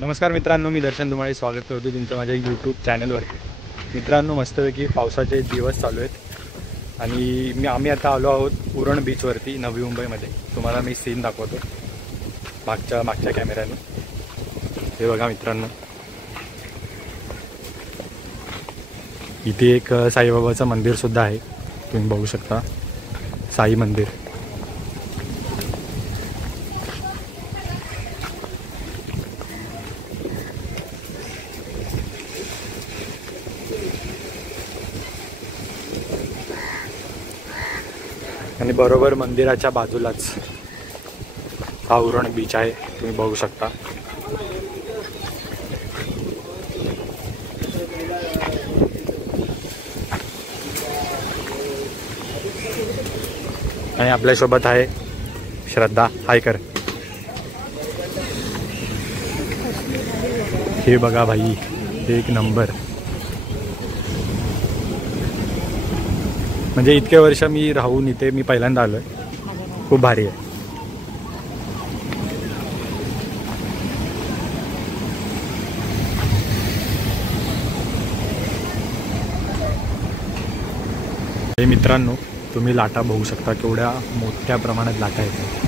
नमस्कार मित्रांनो, मी दर्शन तुम्हाला स्वागत करतो तुमचं माझ्या यूट्यूब चॅनलवरती। मित्रांनो, मस्तपैकी पावसाचे दिवस चालू आहेत आणि आम्ही आता आलो आहोत उरण बीचवरती नवी मुंबईमध्ये। तुम्हाला मी सीन दाखवतो मागच्या कॅमेऱ्याने। हे बघा मित्रांनो, इथे एक साईबाबाचं मंदिर सुद्धा आहे, तुम्ही बघू शकता, साई मंदिर। आणि बरोबर मंदिराच्या बाजूलाच हा उरण बीच आहे, तुम्ही बघू शकता। आणि आपल्यासोबत आहे श्रद्धा। हाय कर। हे बघा भाई, एक नंबर। म्हणजे इतके वर्ष मी राहून इथे मी पहिल्यांदा आलोय, खूप भारी आहे। हे मित्रांनो, तुम्ही लाटा बघू शकता, केवढ्या मोठ्या प्रमाणात लाटा आहेत।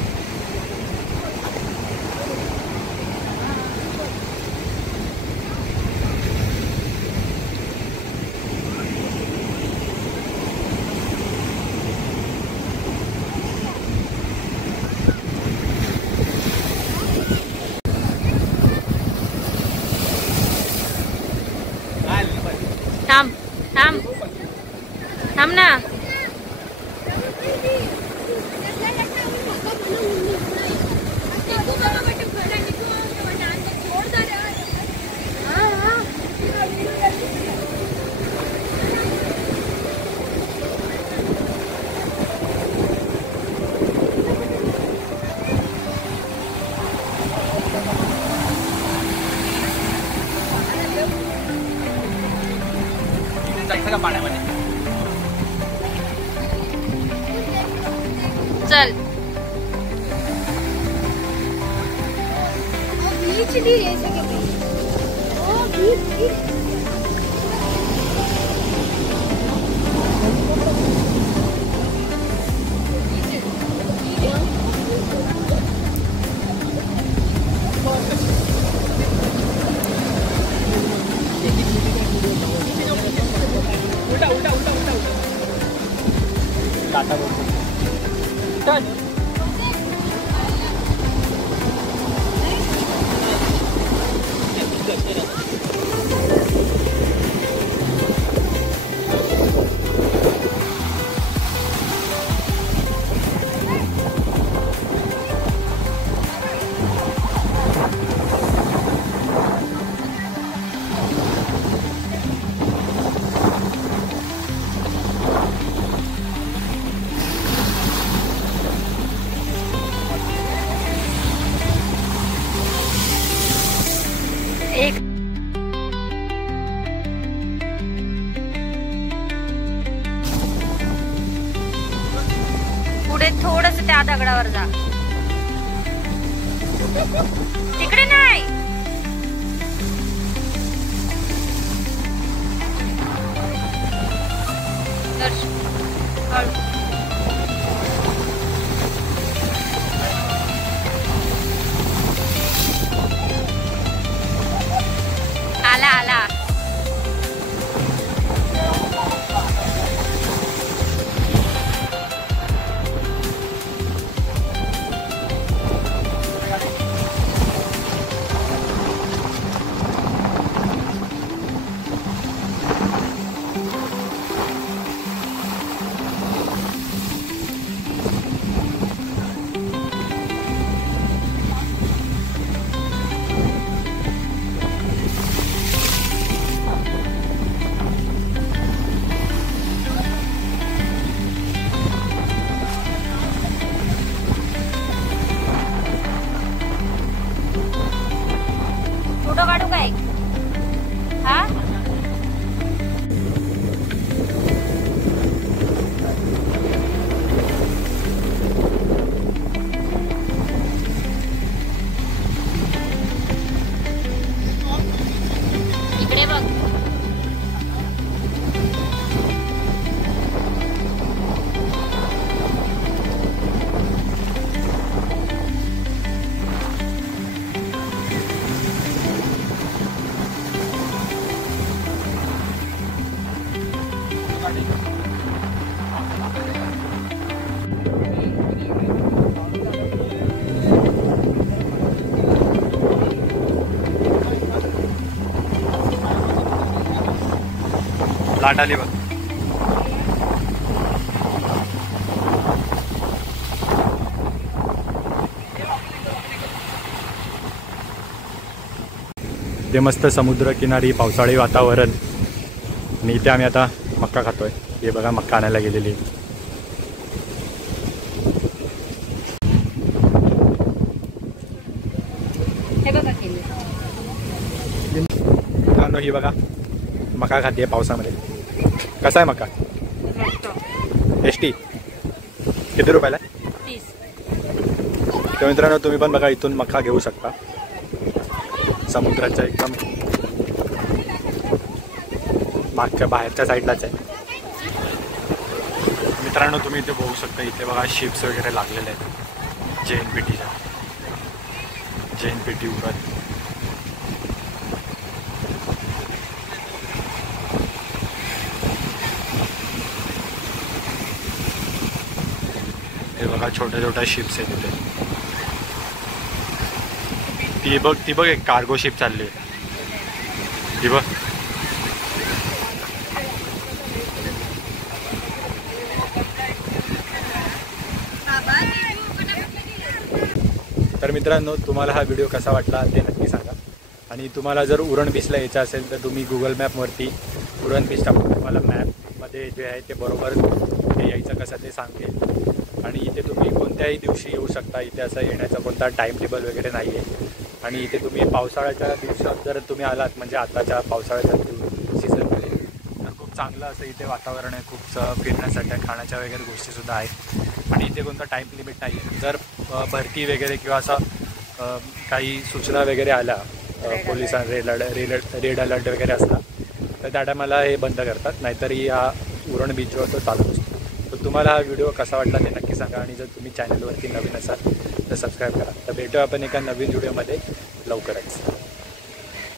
थांब थांब थांब ना। चल एक पुढे थोडस त्या दगडावर जा, तिकडे नाही। आला आला। लाट आली बघ. ते मस्त समुद्र किनारी पावसाळी वातावरण आणि इथे आम्ही आता मक्का खातोय. हे बघा मक्का आणायला गेलेली. हे बघा केले. ही बघा मका खाते पावसामध्ये. कसा आहे मका? टेस्टी. किती रुपयाला आहे? 30. तर मित्रांनो तुम्ही पण बघा इथून मका घेऊ शकता. समुद्राच्या एकदम मागच्या बाहेरच्या साईडलाच आहे. मित्रांनो तुम्ही इथे बघू शकता. इथे बघा शिप्स वगैरे लागलेले आहेत JNPTच्या. JNPT उरण. हे बघा छोट्या छोट्या शिप्स आहेत तिथे. ती बघ एक कार्गो शिप चालली आहे. ती बघ. तर मित्रांनो तुम्हाला हा व्हिडिओ कसा वाटला ते नक्की सांगा. आणि तुम्हाला जर उरण बीचला यायचं असेल तर तुम्ही गुगल मॅपवरती उरण बीच टाकून तुम्हाला मॅपमध्ये जे आहे ते बरोबर ते यायचं कसं ते सांगेल. आणि इथे तुम्ही कोणत्याही दिवशी येऊ शकता. इथे असं येण्याचा कोणता टाईम टेबल वगैरे नाही आहे. आणि इथे तुम्ही पावसाळ्याच्या दिवसात जर तुम्ही आलात म्हणजे आताच्या पावसाळ्याच्या सीझनमध्ये तर खूप चांगलं असं इथे वातावरण आहे. खूप फिरण्यासाठी खाण्याच्या वगैरे गोष्टीसुद्धा आहेत. आणि इथे कोणता टाईम लिमिट नाही आहे. जर भरती वगैरे किंवा असं काही सूचना वगैरे आल्या पोलिसां रेड अलर्ट वगैरे असला तर त्या टायमाला हे बंद करतात. नाहीतरी या उरण बीचवर तो चालू असतो. तर तुम्हाला हा व्हिडिओ कसा वाटला ते नक्की सांगा. आणि जर तुम्ही चॅनलवरती नवीन असाल तर सबस्क्राईब करा. तर भेटू आपण एका नवीन व्हिडिओमध्ये लवकरच.